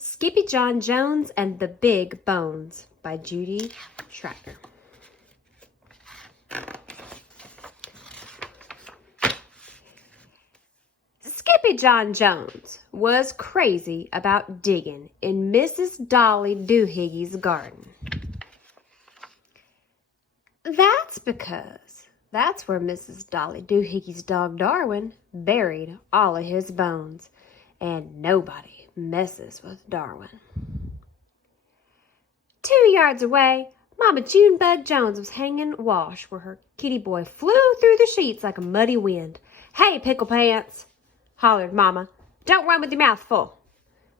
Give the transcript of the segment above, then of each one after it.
Skippyjon Jones and the Big Bones by Judy Schreiner. Skippyjon Jones was crazy about digging in Mrs. Dolly Doohiggy's garden. That's because that's where Mrs. Dolly Doohiggy's dog Darwin buried all of his bones, and nobody messes with Darwin. 2 yards away, Mama Junebug Jones was hanging wash where her kitty boy flew through the sheets like a muddy wind. "Hey, Pickle Pants!" hollered Mama. "Don't run with your mouth full."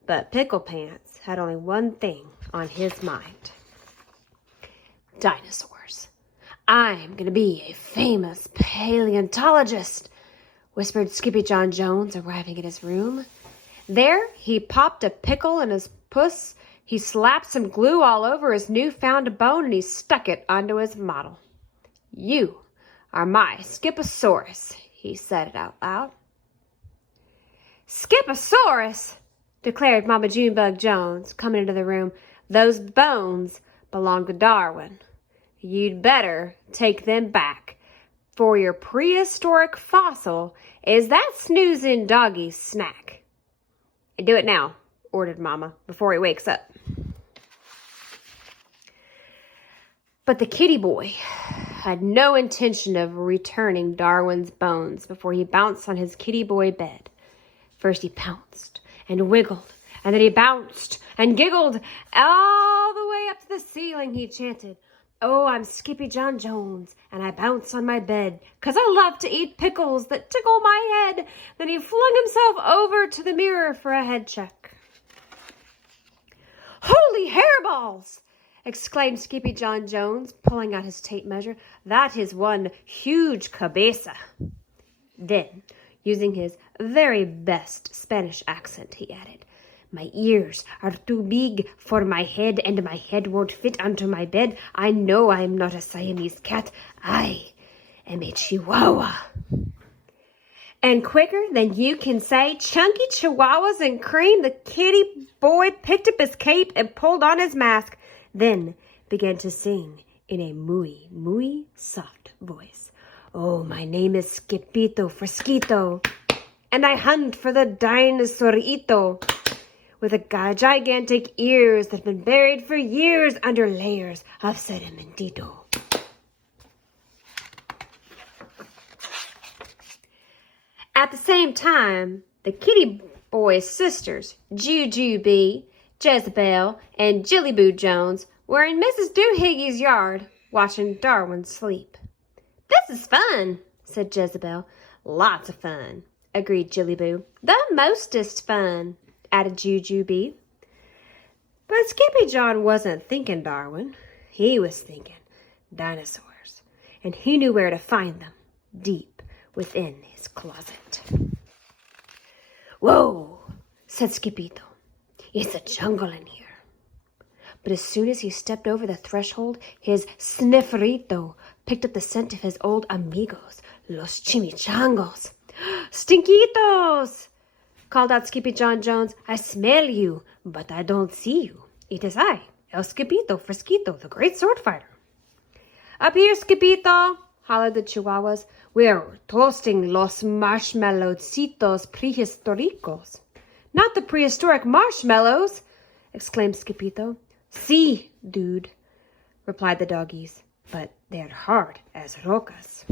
But Pickle Pants had only one thing on his mind. Dinosaurs. "I'm going to be a famous paleontologist," whispered Skippyjon Jones, arriving at his room. There, he popped a pickle in his puss, he slapped some glue all over his newfound bone, and he stuck it onto his model. "You are my Skipposaurus," he said it out loud. "Skipposaurus!" declared Mama Junebug Jones, coming into the room. "Those bones belong to Darwin. You'd better take them back, for your prehistoric fossil is that snoozing doggie's snack." "Do it now," ordered Mama, "before he wakes up." But the kitty boy had no intention of returning Darwin's bones before he bounced on his kitty boy bed. First he pounced and wiggled, and then he bounced and giggled. All the way up to the ceiling he chanted, "Oh, I'm Skippyjon Jones, and I bounce on my bed, 'cause I love to eat pickles that tickle my head." Then he flung himself over to the mirror for a head check. "Holy hairballs!" exclaimed Skippyjon Jones, pulling out his tape measure. "That is one huge cabeza." Then, using his very best Spanish accent, he added, "My ears are too big for my head, and my head won't fit onto my bed. I know I am not a Siamese cat. I am a Chihuahua." And quicker than you can say chunky chihuahuas and cream, the kitty boy picked up his cape and pulled on his mask, then began to sing in a muy, muy soft voice. "Oh, my name is Skippito Fresquito, and I hunt for the dinosaurito with a gigantic ears that have been buried for years under layers of sedimentito." At the same time, the kitty boy's sisters, Jujubee, Jezebel, and Jillyboo Jones, were in Mrs. Doohiggy's yard watching Darwin sleep. "This is fun," said Jezebel. "Lots of fun," agreed Jillyboo. "The mostest fun," added Jujubee. But Skippyjon wasn't thinking Darwin. He was thinking dinosaurs, and he knew where to find them, deep within his closet. "Whoa," said Skippito. "It's a jungle in here." But as soon as he stepped over the threshold, his snifferito picked up the scent of his old amigos, los chimichangos. "Stinkitos!" called out Skippyjon Jones. "I smell you, but I don't see you. It is I, El Skippito Fresquito, the great sword fighter." "Up here, Skippito!" hollered the Chihuahuas. "We're toasting los marshmallowcitos prehistoricos." "Not the prehistoric marshmallows!" exclaimed Skippito. "Sí, dude," replied the doggies, "but they're hard as rocas."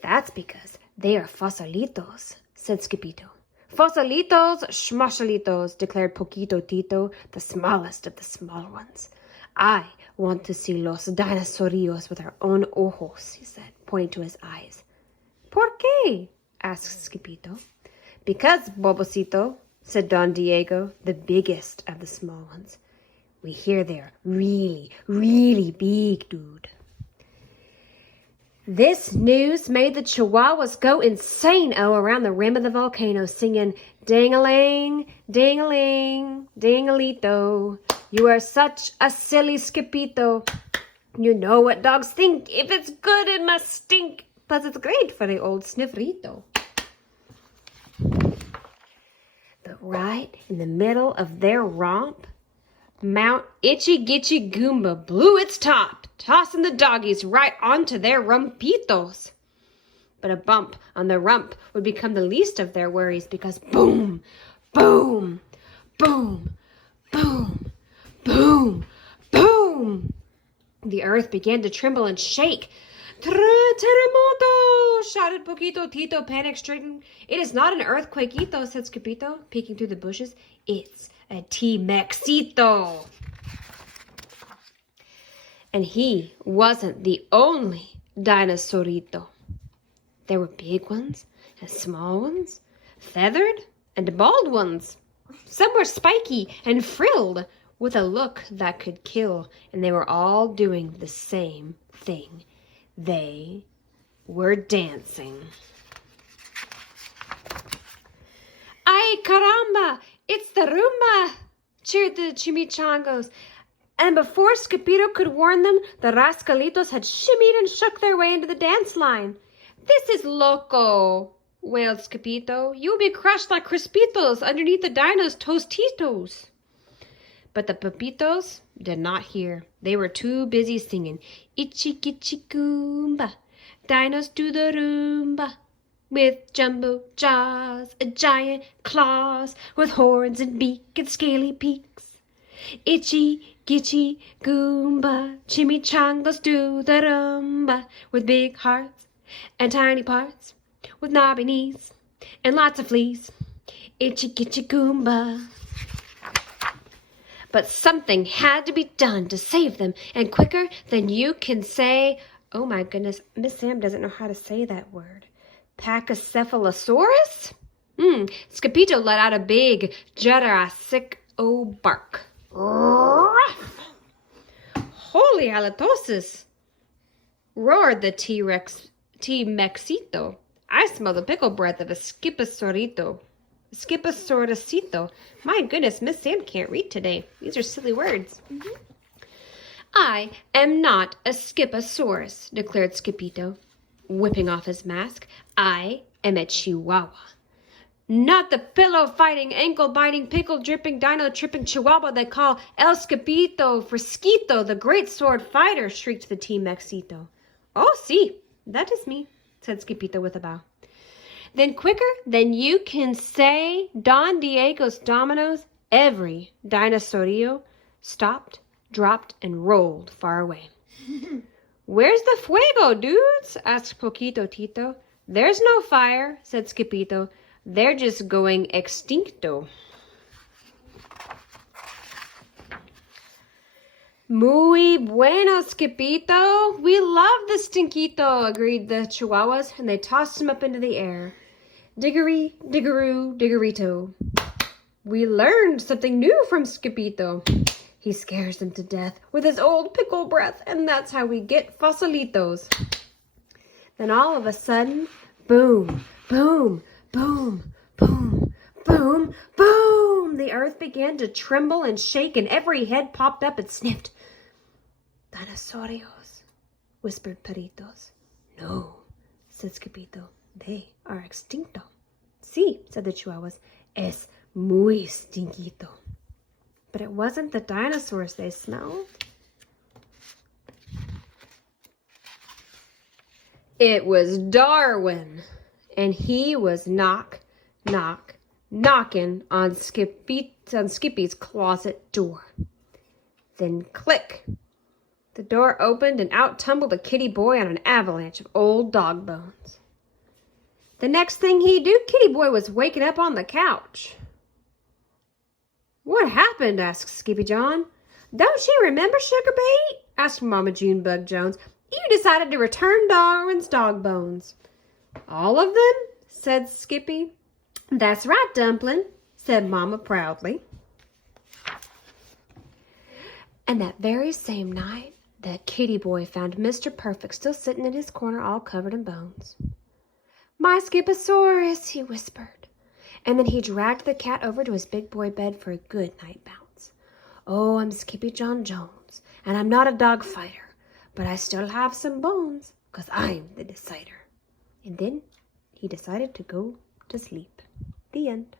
"That's because they are fosilitos," said Skippito. "Fosilitos, schmoshalitos," declared Poquito Tito, the smallest of the small ones. "I want to see los dinosaurios with our own ojos," he said, pointing to his eyes. "Por qué?" asked Skippito. "Because, Bobocito," said Don Diego, the biggest of the small ones, "we hear they're really, really big, dude." This news made the Chihuahuas go insane-o around the rim of the volcano, singing, "Ding-a-ling, ding-a-ling, ding-a-lito. You are such a silly Skippito. You know what dogs think. If it's good, it must stink. Plus, it's great for the old snifferito." But right right in the middle of their romp, Mount Itchy Gitchy Goomba blew its top, tossing the doggies right onto their rumpitos. But a bump on the rump would become the least of their worries because boom, boom, boom, boom, boom, boom. The earth began to tremble and shake. Terremoto! Shouted Poquito Tito, panic-stricken. It is not an earthquakeito, said Skippito, peeking through the bushes. It's a T-Mexito. And he wasn't the only dinosaurito. There were big ones and small ones, feathered and bald ones. Some were spiky and frilled with a look that could kill, and they were all doing the same thing. They were dancing. Ay, caramba! It's the rumba! Cheered the chimichangos. And before Skippito could warn them, the rascalitos had shimmied and shook their way into the dance line. This is loco, wailed Skippito. You'll be crushed like Crispitos underneath the dinos' tostitos. But the papitos did not hear. They were too busy singing, Itchy Gitchy Goomba, dinos do the Roomba, with jumbo jaws, a giant claws, with horns and beak and scaly peaks. Itchy Gitchy Goomba, chimichangas do the rumba, with big hearts and tiny parts, with knobby knees and lots of fleas. Itchy Gitchy Goomba. But something had to be done to save them, and quicker than you can say, oh my goodness, Miss Sam doesn't know how to say that word. Pachycephalosaurus? Skippito let out a big Jurassic-O bark. Ruff! Holy halitosis! Roared the T-Mexito. I smell the pickle breath of a Skipasaurito. Skipasaurusito. My goodness, Miss Sam can't read today. These are silly words. I am not a Skipasaurus, declared Skippito, whipping off his mask. I am a Chihuahua. Not the pillow-fighting, ankle-biting, pickle-dripping, dino-tripping Chihuahua they call El Skippito Frisquito, the great sword fighter, shrieked the T-Mexito. Oh, see, that is me, said Skippito with a bow. Then quicker than you can say Don Diego's dominoes, every dinosaurio stopped, dropped, and rolled far away. Where's the fuego, dudes? Asked Poquito Tito. There's no fire, said Skippito. They're just going extincto. Muy bueno, Skippito. We love the stinquito, agreed the Chihuahuas, and they tossed him up into the air. Diggery, diggeroo, diggerito. We learned something new from Skippito. He scares them to death with his old pickle breath, and that's how we get fossilitos. Then all of a sudden, boom, boom, boom, boom, boom, boom. The earth began to tremble and shake, and every head popped up and sniffed. Dinosaurios, whispered Peritos. No, said Skippito. They are extincto. Sí, said the Chihuahuas. Es muy stinquito. But it wasn't the dinosaurs they smelled. It was Darwin, and he was knocking on Skippy's closet door. Then click. The door opened and out tumbled a kitty boy on an avalanche of old dog bones. The next thing he knew, Kitty Boy was waking up on the couch. What happened? Asked Skippyjon. Don't you remember, Sugarbait? Asked Mama Junebug Jones. You decided to return Darwin's dog bones. All of them? Said Skippy. That's right, Dumpling, said Mama proudly. And that very same night, the kitty boy found Mr. Perfect still sitting in his corner all covered in bones. My Skipposaurus, he whispered. And then he dragged the cat over to his big boy bed for a good night bounce. Oh, I'm Skippyjon Jones, and I'm not a dog fighter, but I still have some bones, 'cause I'm the decider. And then he decided to go to sleep. The end.